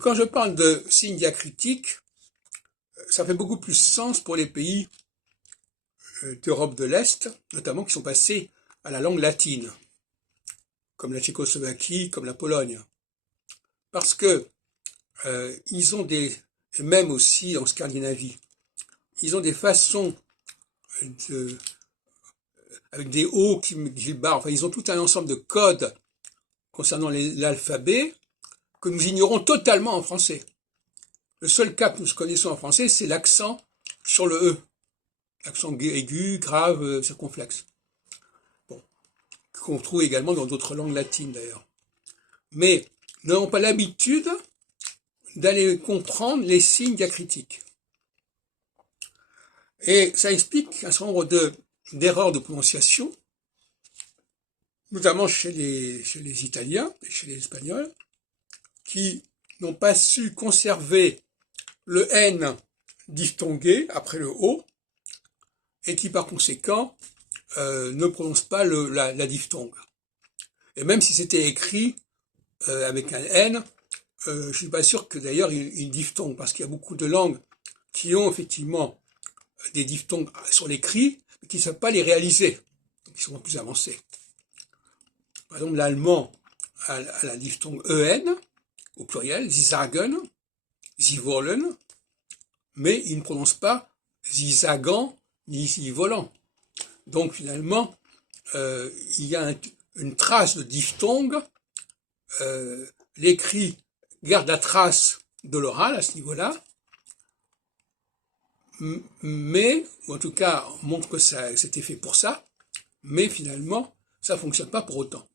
Quand je parle de signes diacritiques, ça fait beaucoup plus sens pour les pays d'Europe de l'Est, notamment qui sont passés à la langue latine, comme la Tchécoslovaquie, comme la Pologne. Parce que ils ont des, et même aussi en Scandinavie, ils ont des façons de, avec des O qui barrent, enfin ils ont tout un ensemble de codes concernant l'alphabet que nous ignorons totalement en français. Le seul cas que nous connaissons en français, c'est l'accent sur le E. L'accent aigu, grave, circonflexe. Bon, qu'on trouve également dans d'autres langues latines d'ailleurs. Mais nous n'avons pas l'habitude d'aller comprendre les signes diacritiques. Et ça explique un certain nombre d'erreurs de prononciation, notamment chez les Italiens et chez les Espagnols, qui n'ont pas su conserver le N diphtongué après le O, et qui par conséquent ne prononcent pas la diphtongue. Et même si c'était écrit avec un N, je suis pas sûr que d'ailleurs une diphtongue, parce qu'il y a beaucoup de langues qui ont effectivement des diphtongues sur l'écrit, mais qui ne savent pas les réaliser, donc ils sont plus avancés. Par exemple, l'allemand a la diphtongue EN, au pluriel, Sie sagen, Sie wollen, mais il ne prononce pas Sie sagen ni Sie wollen. Donc finalement, il y a une trace de diphtongue, l'écrit garde la trace de l'oral à ce niveau-là, mais, ou en tout cas montre que c'était fait pour ça, mais finalement, ça ne fonctionne pas pour autant.